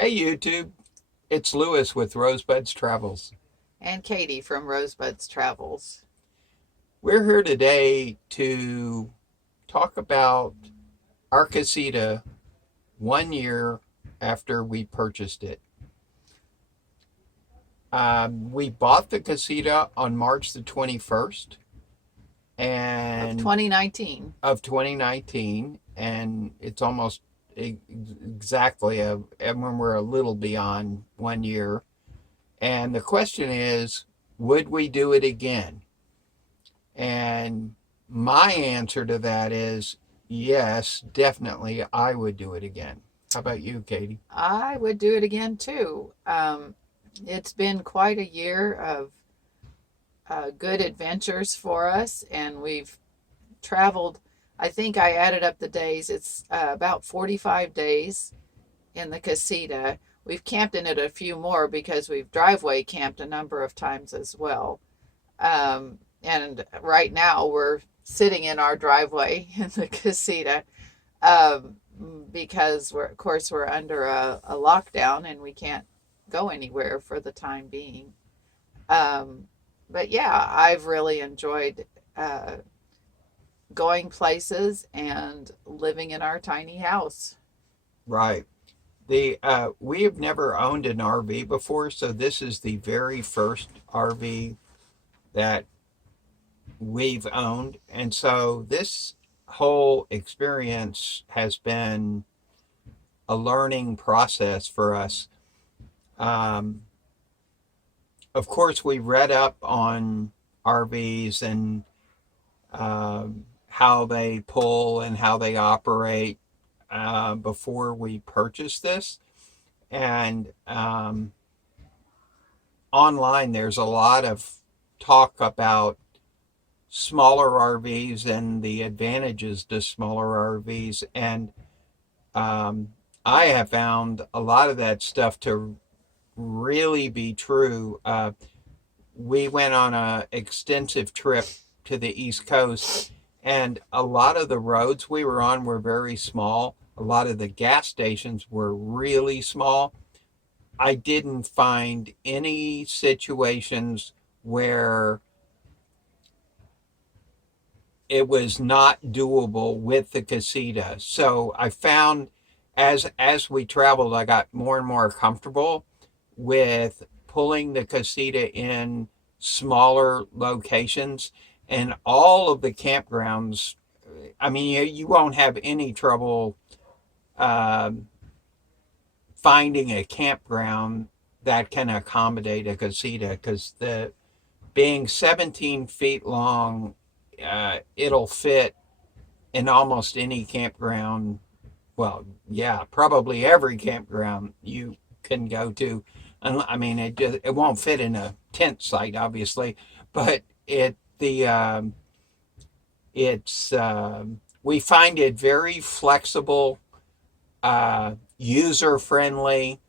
Hey YouTube, it's Lewis with Rosebud's Travels. And Katie from Rosebud's Travels. We're here today to talk about our casita 1 year after we purchased it. We bought the casita on March the 21st Of and 2019. of 2019, and it's almost exactly and when we're a little beyond 1 year. And the question is, would we do it again? And my answer to that is yes, definitely, I would do it again. How about you, Katie? I would do it again too. It's been quite a year of good adventures for us, and we've traveled. I think I added up the days. It's about 45 days in the casita. We've camped in it a few more because we've driveway camped a number of times as well. And right now we're sitting in our driveway in the casita um, because of course, we're under a lockdown and we can't go anywhere for the time being. Um, but yeah, I've really enjoyed uh, going places and living in our tiny house. Right. The we have never owned an RV before, so this is the very first RV that we've owned, and so this whole experience has been a learning process for us. Um, of course, we read up on RVs and how they pull and how they operate before we purchased this. And online, there's a lot of talk about smaller RVs and the advantages to smaller RVs. And I have found a lot of that stuff to really be true. We went on a extensive trip to the East Coast, and a lot of the roads we were on were very small. A lot of the gas stations were really small. I didn't find any situations where it was not doable with the casita. So I found as we traveled, I got more and more comfortable with pulling the casita in smaller locations, and all of the campgrounds. I mean, you won't have any trouble um, finding a campground that can accommodate a casita because the being 17 feet long, it'll fit in almost any campground. Well, yeah, probably every campground you can go to. I mean, it won't fit in a tent site, obviously, but it's we find it very flexible, user friendly,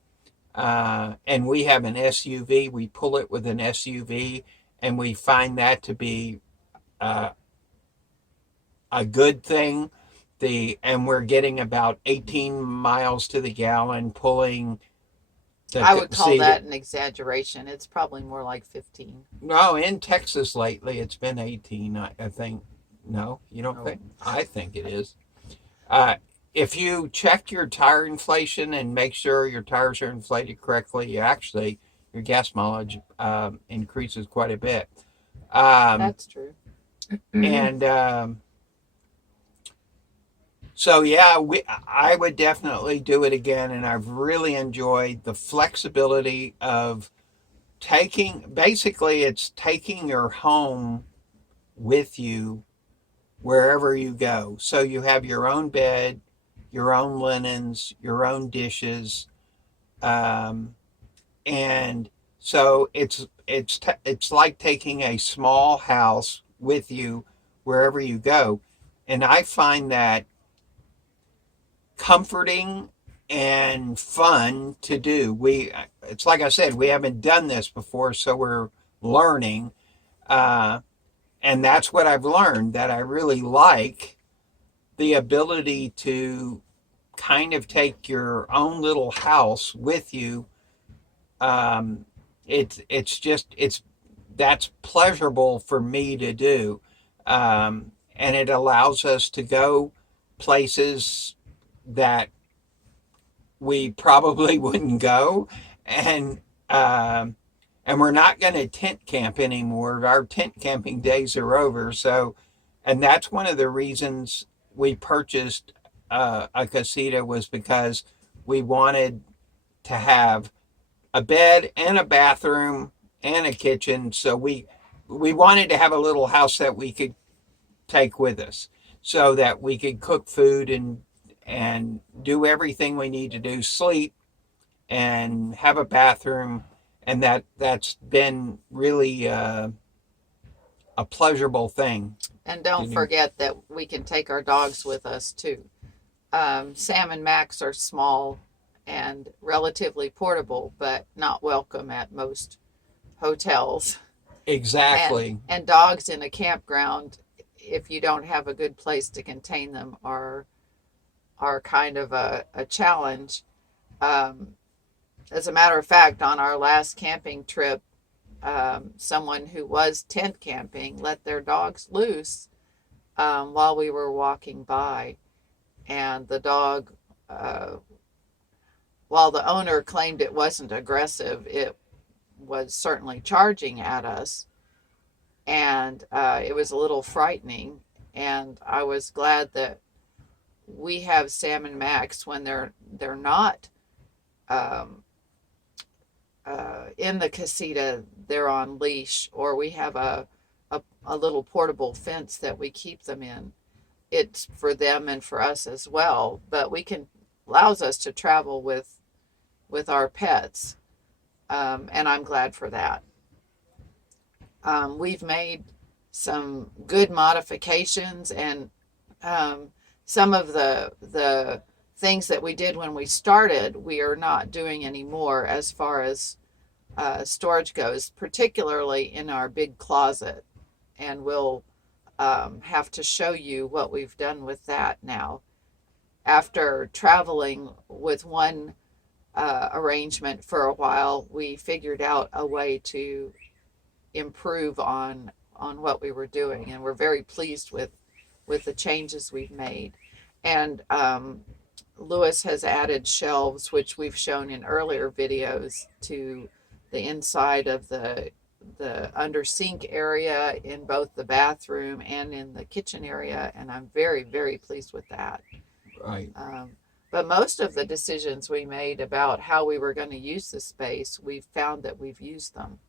and we have an SUV. We pull it with an SUV, and we find that to be uh, a good thing. And we're getting about 18 miles to the gallon pulling I would the call seat. that an exaggeration. It's probably more like 15. No, in Texas lately it's been 18. I think. No, you don't Oh, think? I think it is. Uh, if you check your tire inflation and make sure your tires are inflated correctly, you actually your gas mileage increases quite a bit. Um, that's true. and So yeah, I would definitely do it again, and I've really enjoyed the flexibility of taking. Basically, it's taking your home with you wherever you go. So you have your own bed, your own linens, your own dishes, um, and so it's like taking a small house with you wherever you go, and I find that comforting and fun to do. It's like I said, we haven't done this before, so we're learning, uh, and that's what I've learned that I really like the ability to kind of take your own little house with you, um, it's just it's that's pleasurable for me to do, and it allows us to go places that we probably wouldn't go, and and we're not going to tent camp anymore. Our tent camping days are over. So, and that's one of the reasons we purchased a casita, was because we wanted to have a bed and a bathroom and a kitchen. So we wanted to have a little house that we could take with us, so that we could cook food and do everything we need to do, sleep and have a bathroom, and that's been really a pleasurable thing And to don't do. forget that we can take our dogs with us too. Sam and Max are small and relatively portable, but not welcome at most hotels. And Exactly. and dogs in a campground, if you don't have a good place to contain them, are kind of a challenge. Um, as a matter of fact, on our last camping trip, someone who was tent camping let their dogs loose while we were walking by, and the dog, uh, while the owner claimed it wasn't aggressive, it was certainly charging at us, and it was a little frightening. And I was glad that we have Sam and Max when they're not um, in the casita. They're on leash, or we have a little portable fence that we keep them in. It's for them and for us as well, but we can allows us to travel with our pets, and I'm glad for that. We've made some good modifications, and um, some of the things that we did when we started, we are not doing anymore as far as storage goes, particularly in our big closet. And we'll have to show you what we've done with that now. After traveling with one arrangement for a while, we figured out a way to improve on what we were doing, and we're very pleased with the changes we've made. And Lewis has added shelves, which we've shown in earlier videos, to the inside of the under sink area in both the bathroom and in the kitchen area, and I'm very, very pleased with that. Right. But most of the decisions we made about how we were going to use the space, we've found that we've used them.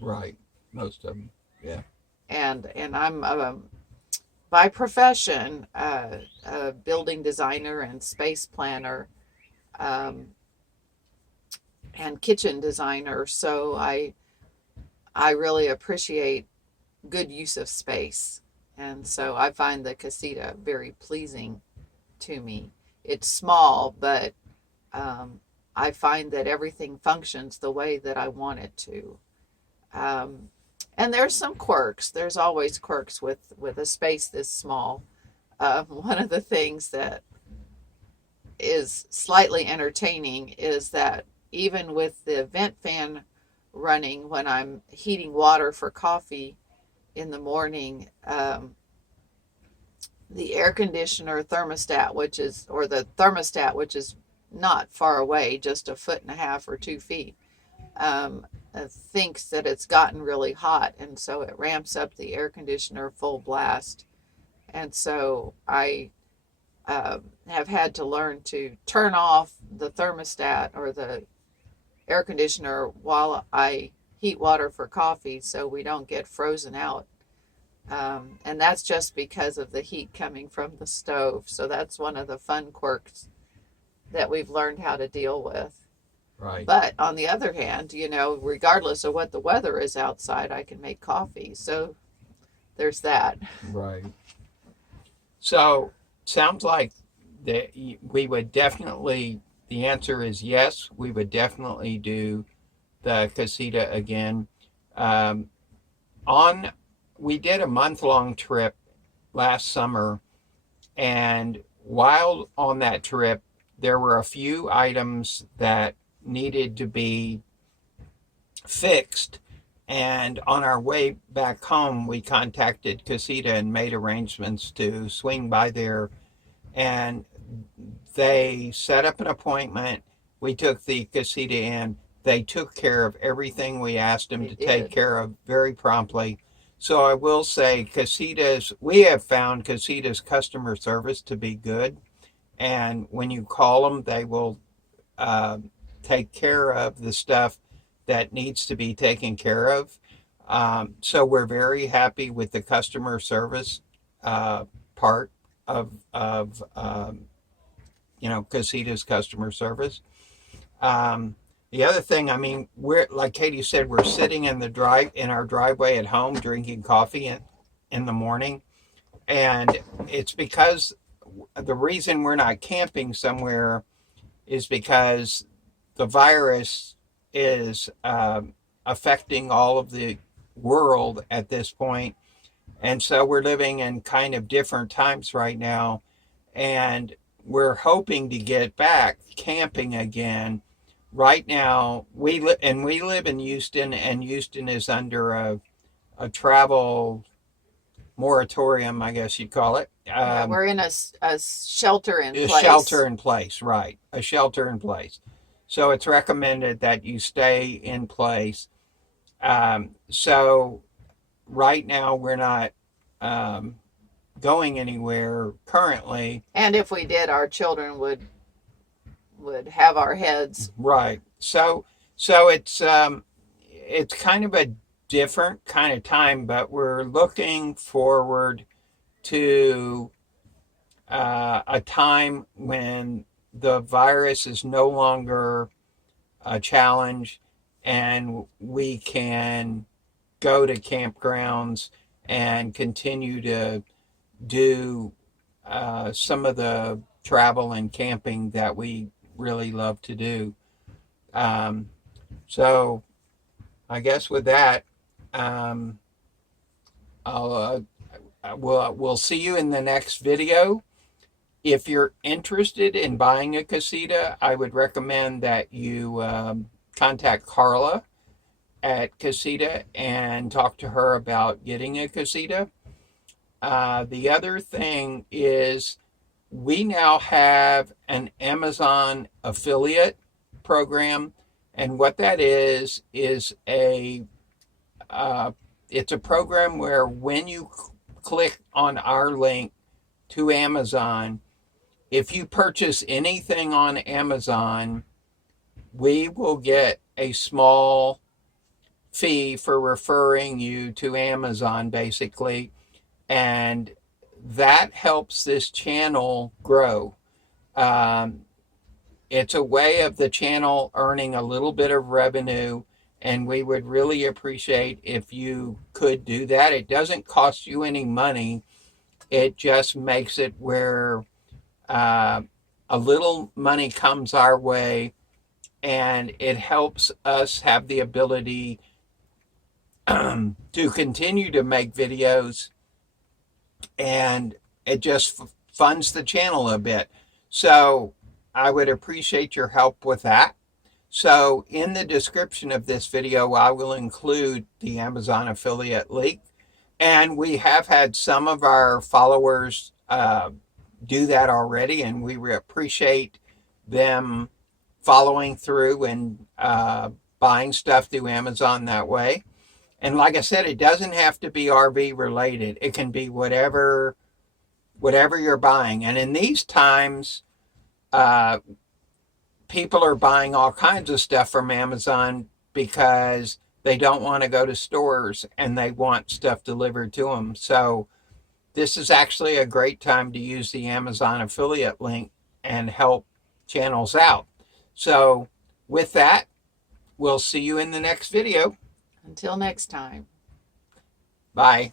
Right. Most of them. Yeah. And I'm by profession a building designer and space planner, um, and kitchen designer, so I really appreciate good use of space, and so I find the casita very pleasing to me. It's small, but um, I find that everything functions the way that I want it to. Um, and there's some quirks. There's always quirks with a space this small. One of the things that is slightly entertaining is that even with the vent fan running when I'm heating water for coffee in the morning, the air conditioner thermostat, the thermostat, which is not far away, just a foot and a half or 2 feet, thinks that it's gotten really hot, and so it ramps up the air conditioner full blast. And so I have had to learn to turn off the thermostat or the air conditioner while I heat water for coffee, so we don't get frozen out. And that's just because of the heat coming from the stove. So that's one of the fun quirks that we've learned how to deal with. Right. But on the other hand, regardless of what the weather is outside, I can make coffee. So there's that. Right. So sounds like that we would definitely. The answer is yes. We would definitely do the casita again. Um, on We did a month-long trip last summer, and while on that trip, there were a few items that needed to be fixed. And on our way back home, we contacted Casita and made arrangements to swing by there. And they set up an appointment. We took the Casita in. They took care of everything we asked them They to take did. care of very promptly. So I will say, we have found Casita's customer service to be good. And when you call them, they will uh, take care of the stuff that needs to be taken care of. So we're very happy with the customer service part of Casita's customer service. The other thing, I mean, we're like Katie said, we're sitting in our driveway at home drinking coffee in the morning, and it's because the reason we're not camping somewhere is because the virus is affecting all of the world at this point, and so we're living in kind of different times right now, and we're hoping to get back camping again. Right now, we live in Houston, and Houston is under a travel moratorium, I guess you'd call it. Yeah, we're in a shelter in A place. shelter in place, right? A shelter in place. So it's recommended that you stay in place. So right now we're not um, going anywhere currently. And if we did, our children would have our heads. Right. So it's kind of a different kind of time, but we're looking forward to a time when the virus is no longer a challenge and we can go to campgrounds and continue to do some of the travel and camping that we really love to do. Um, so I guess with that, um, I'll, we'll see you in the next video. If you're interested in buying a casita, I would recommend that you contact Carla at Casita and talk to her about getting a casita. The other thing is we now have an Amazon affiliate program, and what that is a it's a program where when you click on our link to Amazon, if you purchase anything on Amazon, we will get a small fee for referring you to Amazon, basically, and that helps this channel grow. Um, it's a way of the channel earning a little bit of revenue, and we would really appreciate if you could do that. It doesn't cost you any money, it just makes it where uh, a little money comes our way, and it helps us have the ability to continue to make videos, and it just funds the channel a bit. So I would appreciate your help with that. So in the description of this video, I will include the Amazon affiliate link. And we have had some of our followers do that already, and we appreciate them following through and buying stuff through Amazon that way. And like I said, it doesn't have to be RV related. It can be whatever you're buying. And in these times, uh, people are buying all kinds of stuff from Amazon because they don't want to go to stores and they want stuff delivered to them. So this is actually a great time to use the Amazon affiliate link and help channels out. So with that, we'll see you in the next video. Until next time. Bye.